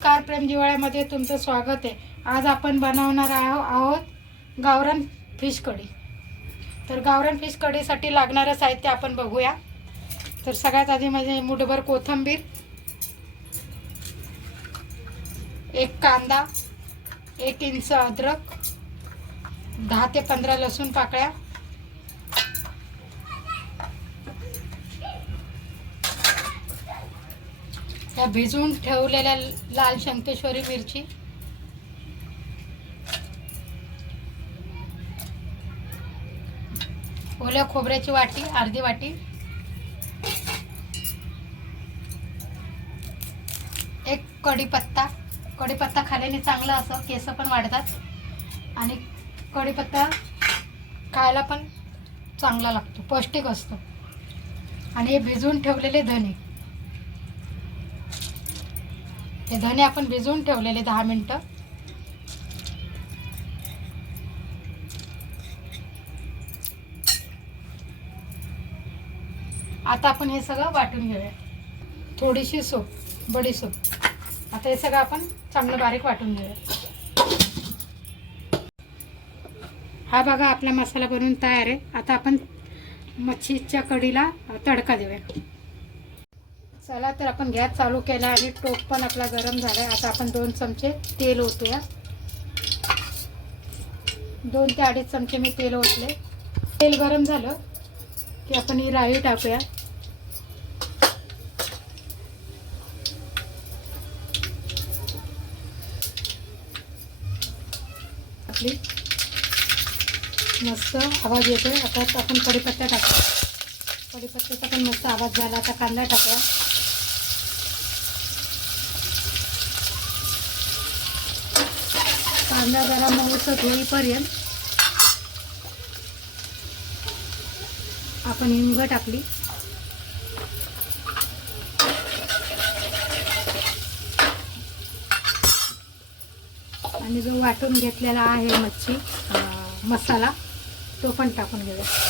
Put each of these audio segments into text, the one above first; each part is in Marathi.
कार प्रेम दिवाळ्यामध्ये तुमचं स्वागत आहे. आज आपण बनवणार आहो आहोत गावरान फिश कढी. तर गावरान फिश कढीसाठी लागणारं साहित्य आपण बघूया. तर सगळ्यात आधी म्हणजे मुठभर कोथिंबीर एक कांदा एक इंच अद्रक दहा ते पंधरा लसूण पाकळ्या भिजवून ठेवलेल्या लाल शंकेश्वरी मिरची. ओल्या खोबऱ्याची वाटी अर्धी वाटी. एक कढीपत्ता. कढीपत्ता खाल्याने चांगला असं केस पण वाढतात. आणि कढीपत्ता खायला पण चांगला लागतो पौष्टिक असतो. आणि हे भिजवून ठेवलेले धने हे धने आपण भिजवून ठेवलेले दहा मिनटं. आता आपण हे सगळं वाटून घेऊया. थोडीशी सोप बडी सोप. आता हे सगळं आपण चांगलं बारीक वाटून घेऊया. हा बघा आपला मसाला बनवून तयार आहे. आता आपण मच्छीच्या कढीला तडका देऊया. चला तर आपण गॅस चालू केला आणि टोप पण आपला गरम झाला आहे आता आपण दोन चमचे तेल ओतूया. दोन ते अडीच चमचे मी तेल ओतले. तेल गरम झालं की आपण ही राई टाकूया. आपली मस्त आवाज येतोय. आता आपण कढीपत्ता टाकूया. कढीपत्त्याचा पण मस्त आवाज झाला. आता कांदा टाकूया. कांदा जरा मऊसत होईपर्यंत आपण हिंग टाकली. आणि जो वाटून घेतलेला आहे मच्छी मसाला तो पण टाकून घेऊया.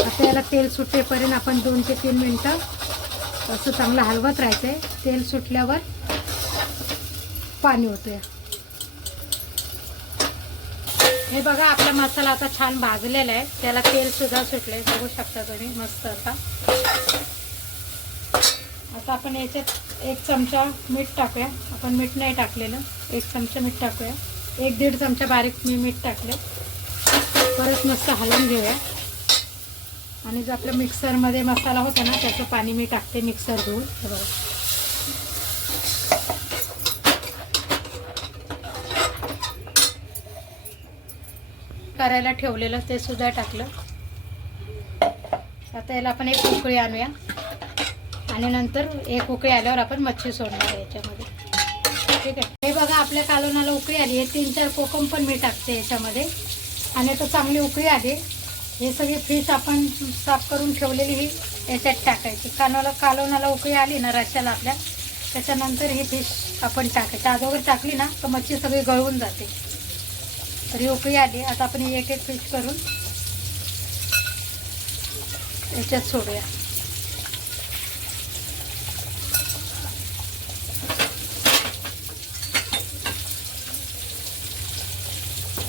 आता याला तेल सुटेपर्यंत आपण दोन ते तीन मिनटं असं चांगलं हलवत राहायचं आहे तेल सुटल्यावर पाणी होतं हे बघा आपला मसाला आता छान भाजलेला आहे. त्याला तेल सुद्धा सुटले बघू शकता तुम्ही मस्त असा. आता आपण याच्यात एक चमचा मीठ टाकूया. आपण मीठ नाही टाकलेलं. एक चमचा मीठ टाकूया. एक दीड चमचा बारीक मी मीठ टाकले परत मस्त हलवून घेऊया. आणि जो आपल्या मिक्सरमध्ये मसाला होता ना त्याचं पाणी मी टाकते मिक्सर घेऊन. हे बघा. करायला ठेवलेलं ते सुद्धा टाकलं. आता याला आपण एक उकळी आणूया. आणि नंतर एक उकळी आल्यावर आपण मच्छी सोडणार याच्यामध्ये. ठीक आहे? हे बघा आपल्या कालोनाला उकळी आली. आहे तीन चार कोकम पण मी टाकते याच्यामध्ये. आणि आता चांगली उकळी आली. हे सगळी फिश आपण साफ करून ठेवलेली ही याच्यात टाकायची. कानाला कालवणाला उकळी आली ना रश्याला आपल्या त्याच्यानंतर ही फिश आपण टाकायची. अगोदर टाकली ना तर मच्छी सगळी गळून जाते. तर ही उकळी आली. आता आपण एक एक फिश करून याच्यात सोडूया.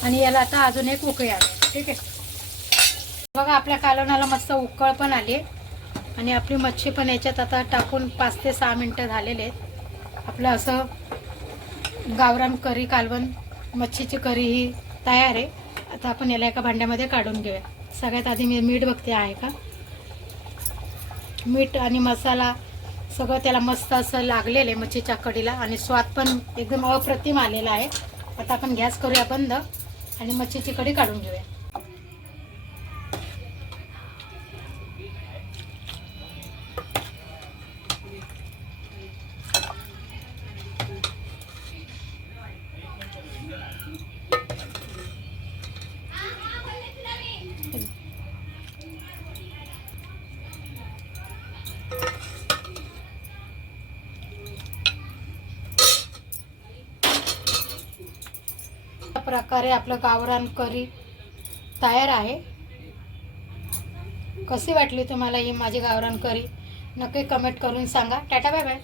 आणि याला आता अजून एक उकळी आली. ठीक आहे? बघा आपल्या कालवणाला मस्त उकळ पण आली. आणि आपली मच्छी पण याच्यात आता टाकून पाच ते सहा मिनटं झालेले आहेत. आपलं असं गावरान करी कालवण मच्छीची करी ही तयार आहे. आता आपण याला एका भांड्यामध्ये काढून घेऊया. सगळ्यात आधी मी मीठ बघते आहे का? मीठ आणि मसाला सगळं त्याला मस्त असं लागलेलं आहे मच्छीच्या कढीला आणि स्वाद पण एकदम अप्रतिम आलेला आहे. आता आपण गॅस करूया बंद. आणि मच्छीची कढी काढून घेऊया. प्रकारे आपलं गावरान करी तयार आहे. कशी वाटली तुम्हाला ही माझी गावरान करी? नक्की कमेंट करून सांगा. Tata bye bye